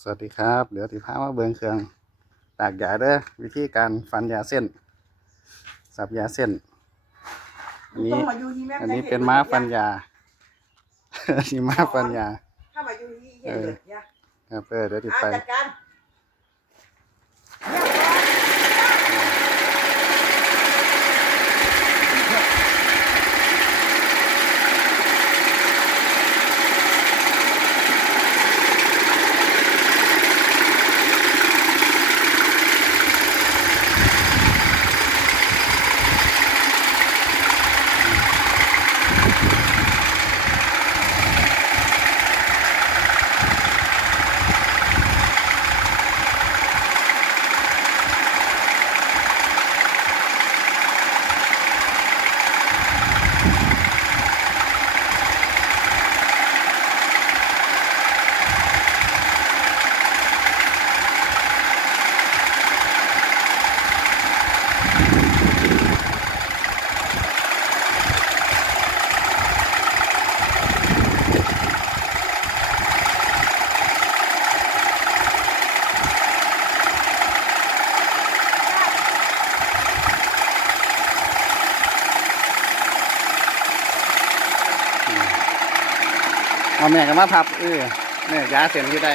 สวัสดีครับ เดี๋ยวที่พามาเบิงเครื่องตากยาเด้อวิธีการฟันยาเส้น สับยาเส้น อันนี้ต้องมาอยู่ที่แม่อันนี้เป็นม้าฟันยาอันนี้ม้าฟันยาถ้ามาอยู่ที่เห็นเลยเนี่ยครับเออเดี๋ยวติดอะไปจัดการ เอาแม่ก็มาพับเออแม่ยาเส้นที่ได้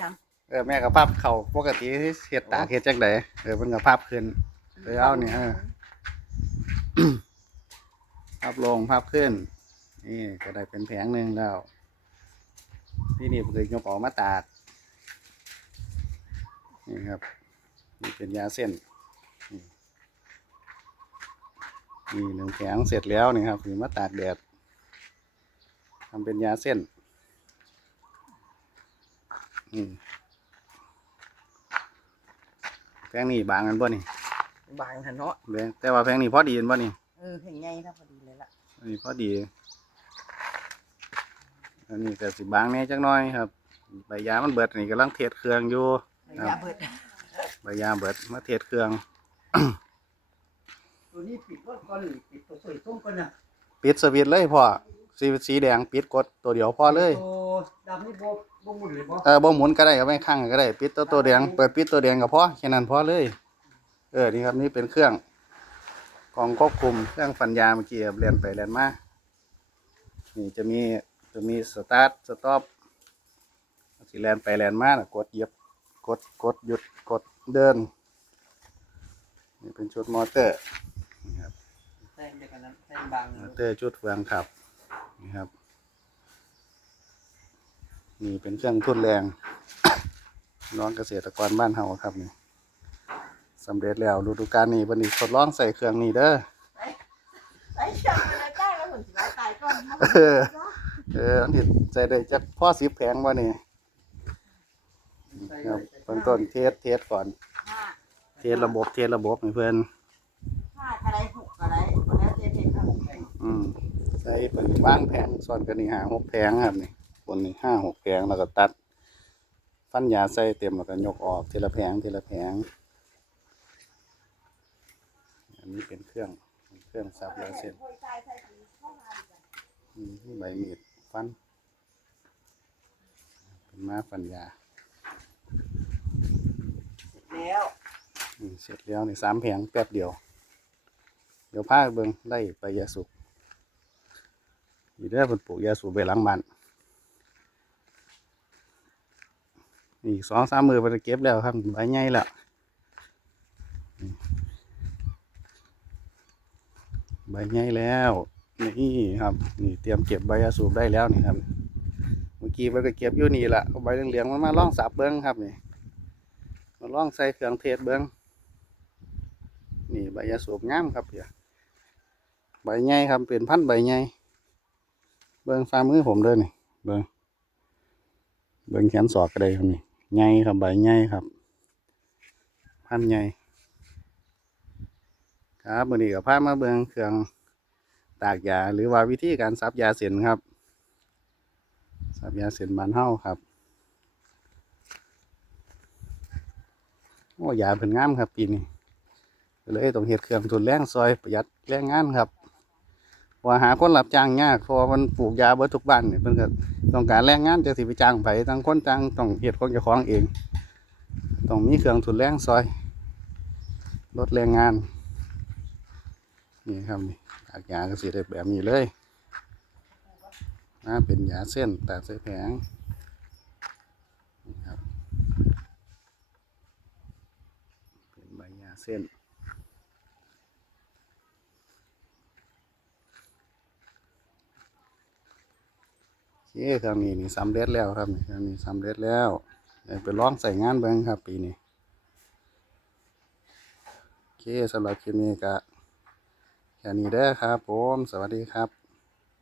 ยังเออแม่ก็พับเข่าปกติที่เฮ็ดตากเฮ็ดจังไดเออเพิ่นก็พับขึ้นเดี๋ยวเอาเนี่ยเออพับลงพับขึ้น นี่ก็ได้เป็นแผงหนึ่งแล้วที่นี่เพิ่นยกออกมาตากนี่ครับนี่เป็นยาเส้นนี่นี่หนึ่งแผงเสร็จแล้วนี่ครับนี่มาตากแดด ทำเป็นยาเส้นอืมแผงนี้บางกันบ่นี่บางหันเนาะแผงแต่ว่าแผงนี้พอดีกันบ่นี่เออเห็นไงนะพอดีเลยล่ะอันนี้พอดี อันนี้ก็สิบางแหน่จักหน่อยครับ ใบยามันเบิดนี่กำลังเทศเครื่องอยู่ระยะเบิดใบยาเบิดมาเทศเครื่อง ตัวนี้ปิดก่อนก่อนหรือปิดตัวสวยส้มก่อนนะปิดสวิตช์เลยพ่อ สีสีแดงปิดกดตัวเดียวพอเลยตัวดำนี่โบโบหมุนเลยบ่เออบ่หมุนก็ได้เอาไว้ข้างก็ได้ ปิดตัวตัวแดงเปิดปิดตัวแดงก็พอแค่นั้นพอเลย เออนี่ครับนี่เป็นเครื่องกองควบคุมเครื่องฟันยาเมื่อกี้ครับเรียนไปเรียนมานี่จะมีจะมีสตาร์ทสต็อปสิแลนไปแลนมาน่ะกดเหยียบกดกดหยุดกดเดินนี่เป็นชุดมอเตอร์นี่ครับแซงเดียวกันนั้นแซงบางมอเตอร์ชุดเฟืองขับ นี่ครับ นี่เป็นเครื่องทุ่นแรง น้องเกษตรกรบ้านเฮาครับนี่สำเร็จแล้วฤดูกาลนี้วันนี้ทดลองใส่เครื่องนี้เด้อไอ้เชี่ยมันเลยใกล้แล้วเหมือนสิตายก่อนเออเอออันที่ใส่ได้จักพ่อสิบแผงบ่นี่ครับเบื้องต้นเทสเทสก่อน เทสระบบเทสระบบเพื่อน ห้าอะไรหกอะไรคนแล้วเจ๊เพชรครับ อืมใส่เป็นบ้างแผงส่วนกันนี่ห้าหกแผงครับนี่บนนี่ห้าหกแผงแล้วก็ตัด ฟันยาใส่เต็มแล้วก็ยกออกทีละแผงทีละแผงอันนี้เป็นเครื่องเครื่องสับยาเส้นโอ้ยตายใส่ถุงเข้ามาดีกว่าอืมใบมีดฟันเป็นม้าฟันยาแล้วอืมเสร็จแล้วนี่สามแผงแป๊บเดียว เดี๋ยวพาไปเบิ่งได้ไปยาสูบ อีเด้อเพิ่นปลูกยาสูบไปหลังบ้านอีกสองสามมือเพิ่นจะเก็บแล้วครับใบใหญ่แล้วใบใหญ่แล้วนี่ครับ นี่เตรียมเก็บใบยาสูบได้แล้วนี่ครับ เมื่อกี้เพิ่นก็เก็บอยู่นี่ละเอาใบเหลืองๆมันมาล่องสับเบิ้งครับนี่มาล่องใส่เครื่องเทศเบิ้งนี่ใบยาสูบงามครับเพียใบใหญ่ครับเป็นพันธุ์ใบใหญ่ เบิ้งฝ่ามือผมเด้อนี่เบิ้งเบิ้งแขนศอกก็ได้ครับนี่ใหญ่ครับใบใหญ่ครับ พันธุ์ใหญ่ครับวันนี้กับพามาเบิ้งเครื่องตากยาหรือว่าวิธีการซับยาเส้นครับซับยาเส้นบานเฮาครับโอ้ยาเพิ่นงามครับปีนี้เลยต้องเฮ็ดเครื่องทุนแรงซอยประหยัดแรงงานครับ ว่าหาคนรับจ้างยากเพราะว่ามันปลูกยาเบิดทุกบ้านเนี่ยเพิ่นก็ต้องการแรงงานจะสิไปจ้างไผต่างคนต่างต้องเฮ็ดของเจ้าของเองต้องมีเครื่องทุนแรงซอยลดแรงงานนี่ครับนี่ตากยาก็สิได้แบบนี้เลยนะเป็นยาเส้นตากใส่แผงนี่ครับเป็นใบยาเส้น เคครับนี่นี่สำเร็จแล้วครับนี่ครับนี่สำเร็จแล้วไปลองใส่งานเบิ้งครับปีนี้โอเคสำหรับคลิปนี้ก็แค่นี้ได้ครับผม สวัสดีครับ